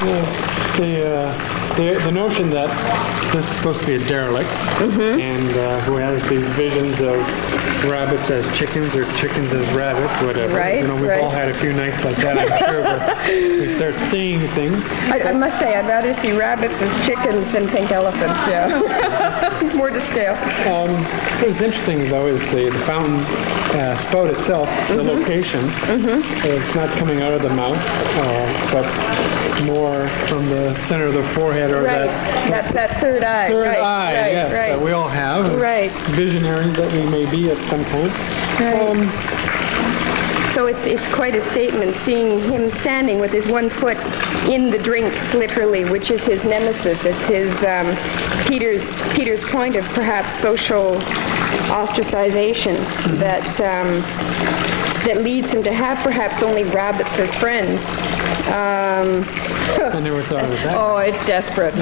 The notion that this is supposed to be a derelict, and who has these visions of rabbits as chickens or chickens as rabbits, whatever. Right, you know, we've all had a few nights like that, I'm sure, where we start seeing things. I must say, I'd rather see rabbits as chickens than pink elephants, yeah. More to scale. What was interesting, though, is the fountain spout itself, the location. It's not coming out of the mouth, but more from the center of the forehead, or that third eye. Third eye, yes, right. that we all have. Right. Visionaries that we may be at some point. So it's quite a statement, seeing him standing with his one foot in the drink, literally, which is his nemesis. It's his Peter's point of perhaps social ostracization that leads him to have perhaps only rabbits as friends. I never thought of that. Oh, it's desperate.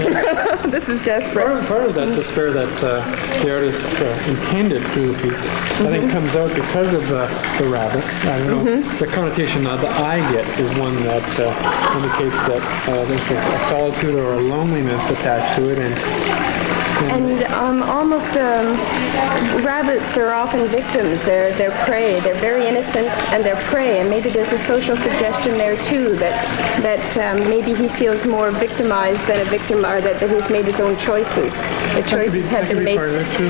This is desperate. Part of that despair that the artist intended through the piece, I think, comes out because of the rabbits. I don't know. The connotation that I get is one that indicates that there's a solitude or a loneliness attached to it, and almost rabbits are often victims. They're prey. They're very innocent and they're prey. And maybe there's a social suggestion there too that maybe he feels more victimized than a victim, or that he's made his own choices. The choices have been made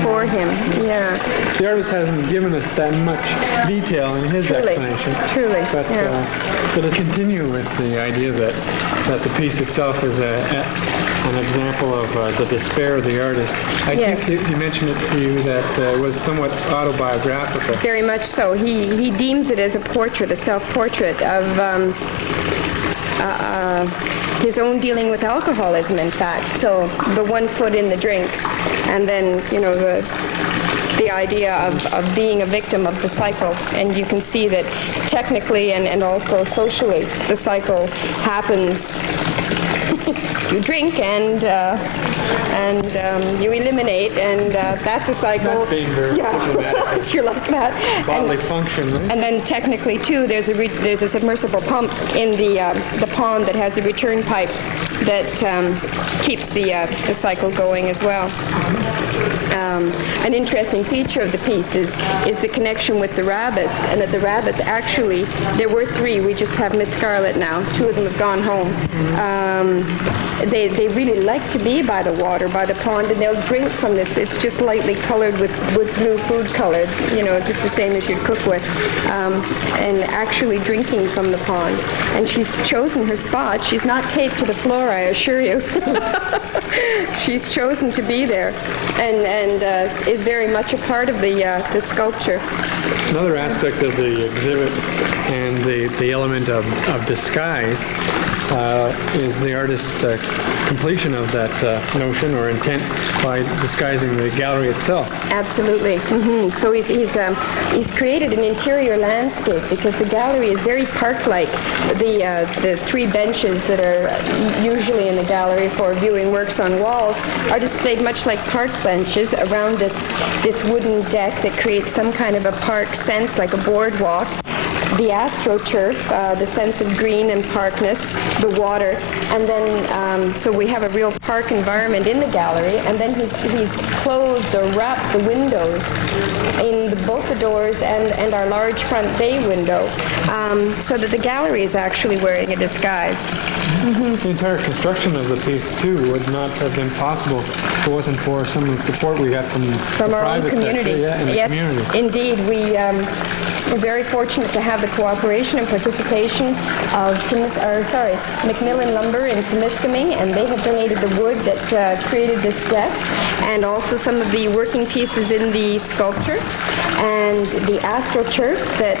for him. Yeah. The artist hasn't given us that much detail in his explanation. Truly. But to continue with the idea that the piece itself is an example of the despair of the artist. I think you mentioned it to you that it was somewhat autobiographical. Very much so. He deems it as a portrait, a self-portrait of his own dealing with alcoholism, in fact. So the one foot in the drink, and then, you know, the idea of being a victim of the cycle. And you can see that technically and also socially, the cycle happens. You drink and you eliminate, and that's a cycle. That's being very diplomatic. You're like that. Bodily function, right? And then technically too, there's a submersible pump in the pond that has a return pipe that keeps the cycle going as well. An interesting feature of the piece is the connection with the rabbits, and that the rabbits actually, there were 3. We just have Miss Scarlet now. 2 of them have gone home. They really like to be by the water, by the pond, and they'll drink from this. It's just lightly colored with blue food color, you know, just the same as you'd cook with, and actually drinking from the pond. And she's chosen her spot. She's not taped to the floor, I assure you. She's chosen to be there, and is very much a part of the sculpture. Another aspect of the exhibit and the element of disguise is the artist's completion of that notion or intent by disguising the gallery itself. Absolutely. So he's created an interior landscape, because the gallery is very park-like. The 3 benches that are usually in the gallery for viewing works on walls are displayed much like park benches around this wooden deck that creates some kind of a park sense, like a boardwalk. The astroturf, the sense of green and parkness, the water, and then so we have a real park environment in the gallery, and then he's closed or wrapped the windows in both the doors and our large front bay window, so that the gallery is actually wearing a disguise. The entire construction of the piece, too, would not have been possible if it wasn't for some of the support we got from the our private own community. sector, and the community. Indeed. We're very fortunate to have the cooperation and participation of Macmillan Lumber in Temiskaming, and they have donated the wood that created this deck, and also some of the working pieces in the sculpture, and the astroturf that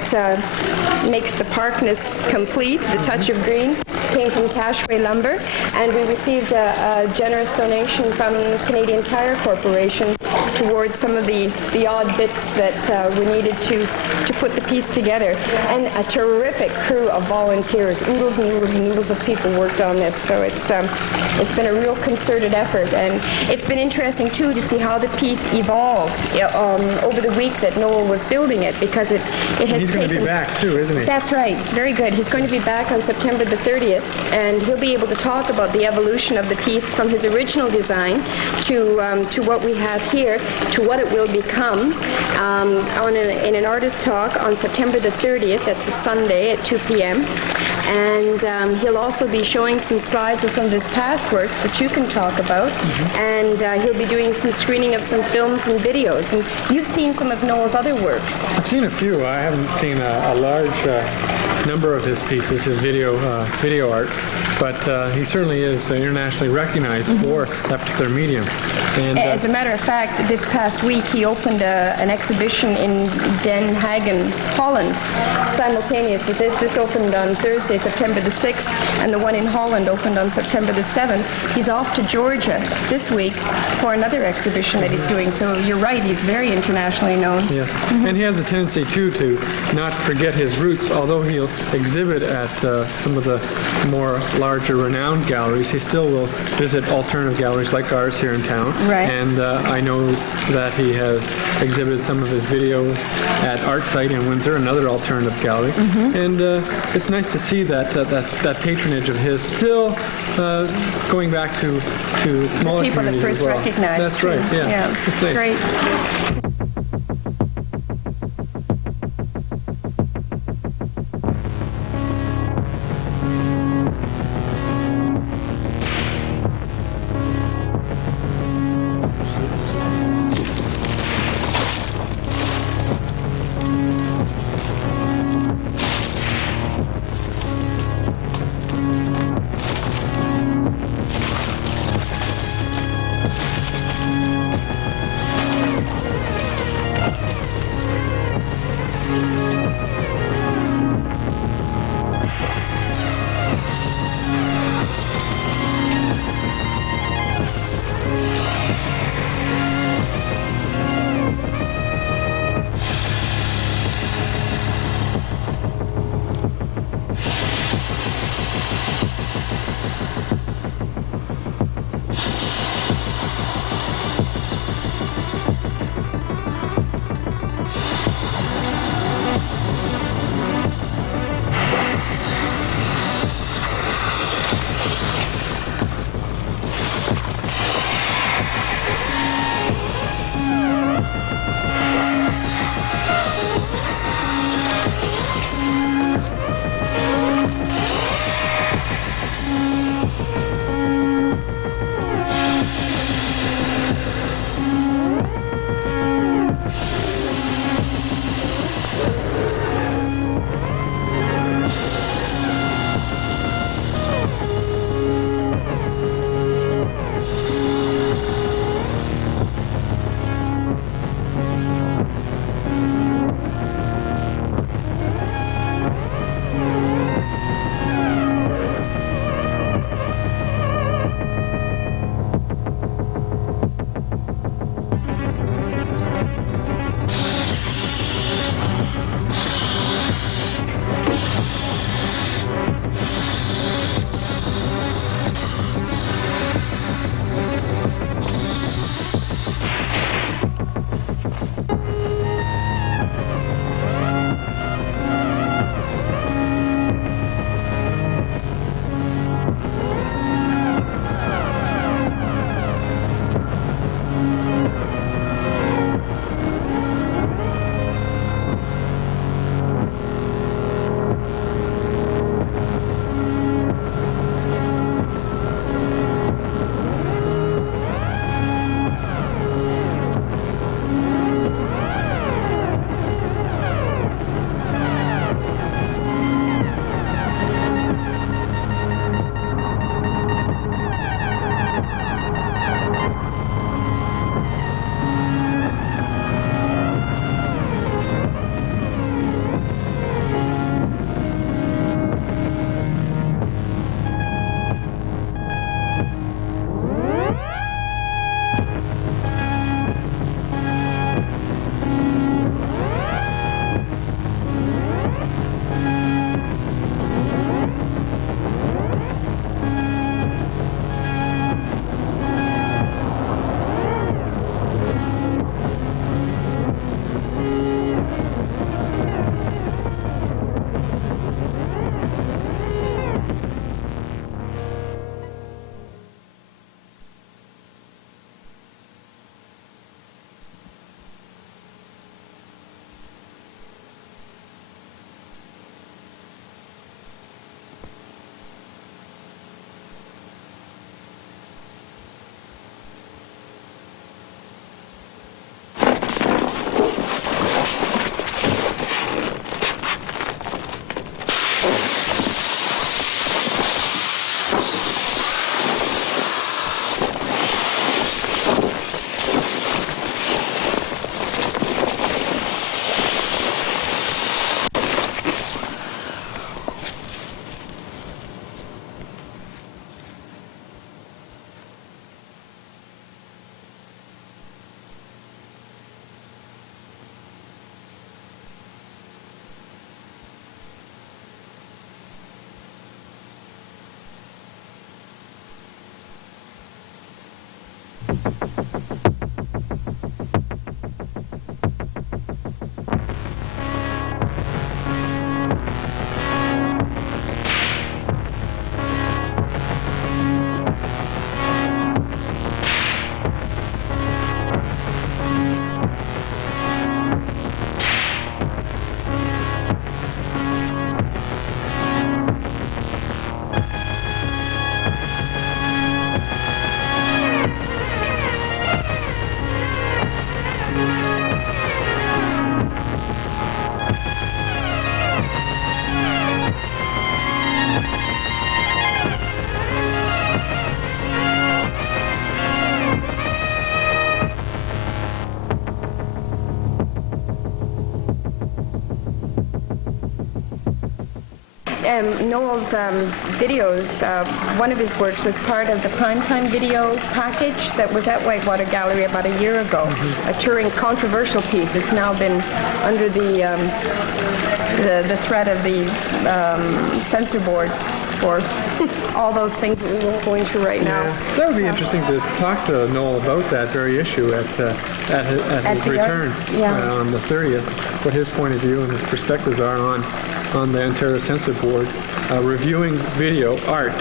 makes the parkness complete, the touch of green, came from Cashway Lumber, and we received a generous donation from Canadian Tire Corporation to towards some of the odd bits that we needed to put the piece together. And a terrific crew of volunteers, oodles and oodles and oodles of people worked on this. So it's been a real concerted effort, and it's been interesting too to see how the piece evolved over the week that Noel was building it, because it has He's going to be back too, isn't he? That's right. Very good. He's going to be back on September the 30th, and he'll be able to talk about the evolution of the piece from his original design to what we have here, to what it will become in an artist talk on September the 30th. That's a Sunday at 2 p.m. And he'll also be showing some slides of some of his past works, which you can talk about. And he'll be doing some screening of some films and videos. And you've seen some of Noel's other works. I've seen a few. I haven't seen a large number of his pieces, his video art, but he certainly is internationally recognized for that particular medium. And as a matter of fact, this past week he opened an exhibition in Den Haag, Holland, simultaneous with this. This opened on Thursday, September the 6th, and the one in Holland opened on September the 7th. He's off to Georgia this week for another exhibition that he's doing. So you're right, he's very internationally known. Yes, and he has a tendency too to not forget his roots. Although he'll exhibit at some of the more larger renowned galleries, he still will visit alternative galleries like ours here in town. Right. And I know that he has exhibited some of his videos at Art Site in Windsor, another alternative gallery. And it's nice to see that patronage of his still going back to smaller people that communities first as well. recognized. That's right. Yeah. It's nice. Great. Noel's videos, one of his works was part of the primetime video package that was at Whitewater Gallery about a year ago, a touring controversial piece. It's now been under the threat of the censor board for all those things that we won't go into right now. That would be interesting to talk to Noel about that very issue at his return on the 30th, what his point of view and his perspectives are on the Ontario Censor Board reviewing video art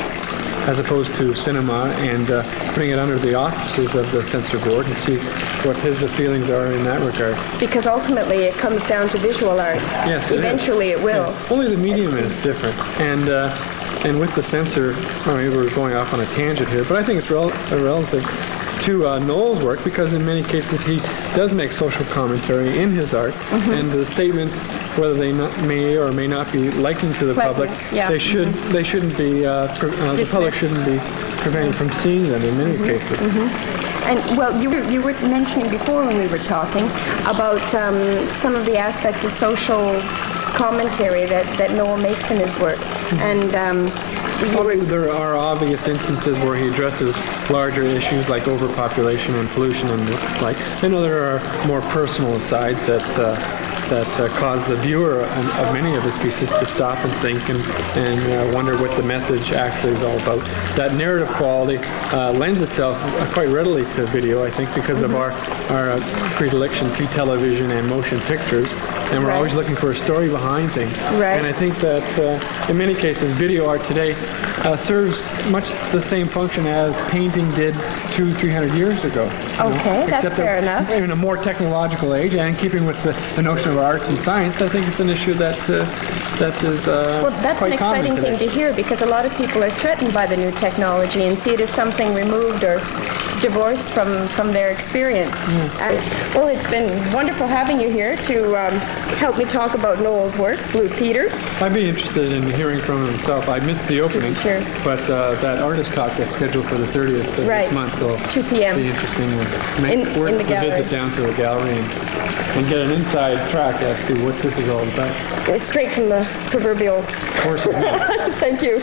as opposed to cinema, and putting it under the auspices of the Censor Board, and see what his feelings are in that regard. Because ultimately it comes down to visual art. Yes, eventually it will. Yeah. Only the medium is different. And with the censor, maybe we're going off on a tangent here, but I think it's relative to Noel's work, because in many cases he does make social commentary in his art, and the statements, whether they may or may not be liking to the public, they shouldn't be the public shouldn't be prevented from seeing them in many cases. And well, you were mentioning before when we were talking about some of the aspects of social commentary that Noel makes in his work, and there are obvious instances where he addresses larger issues like overpopulation and pollution and the like. I know there are more personal asides that cause the viewer of many of his pieces to stop and think and wonder what the message actually is all about. That narrative quality lends itself quite readily to video, I think, because of our predilection to television and motion pictures, and we're always looking for a story behind things. And I think that in many cases video art today serves much the same function as painting did 200-300 years ago. Okay, that's fair enough. In a more technological age, and keeping with the notion of arts and science, I think it's an issue that is well, that's quite an common exciting today. thing to hear, because a lot of people are threatened by the new technology and see it as something removed or divorced from their experience. Well, it's been wonderful having you here to help me talk about Noel's work, Blue Peter. I'd be interested in hearing from him himself. I missed the opening, Sure. but that artist talk that's scheduled for the 30th of this month will 2 p.m. be interesting. In the gallery. Visit down to the gallery and get an inside track as to what this is all about. Straight from the proverbial Horse's mouth. Thank you.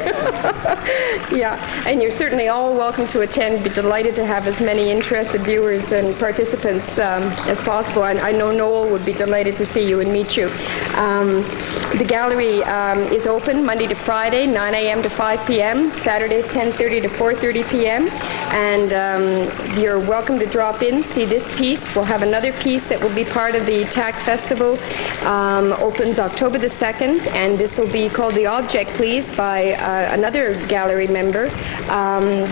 And you're certainly all welcome to attend. Be delighted to have as many interested viewers and participants as possible. I know Noel would be delighted to see you and meet you. The gallery is open Monday to Friday, 9 a.m. to 5 p.m., Saturdays 10:30 to 4:30 p.m., and you're welcome to drop in, see this piece. We'll have another piece that will be part of the TAC Festival, opens October the 2nd, and this will be called The Object Please by another gallery member,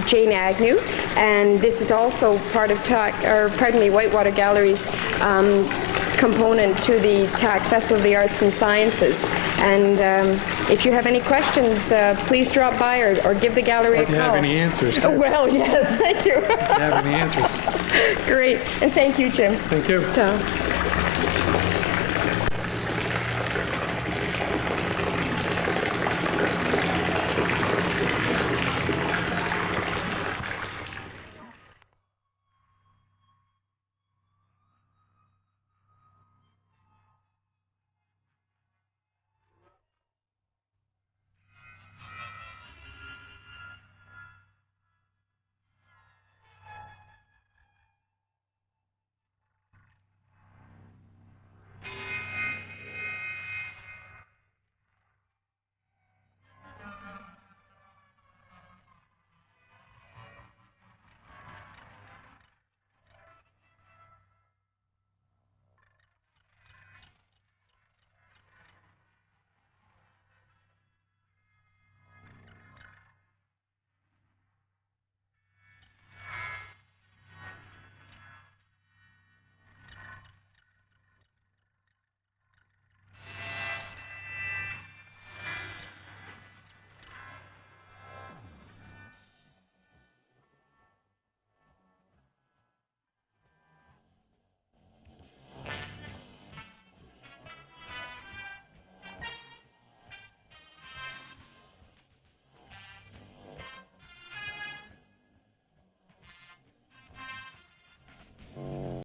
Jane Agnew, and this is also part of Whitewater Gallery's component to the TAC Festival of the Arts and Sciences. And if you have any questions, please drop by or give the gallery a call. If you have any answers. Well, yes, thank you. If you have any answers. Great. And thank you, Jim. Thank you. Ciao.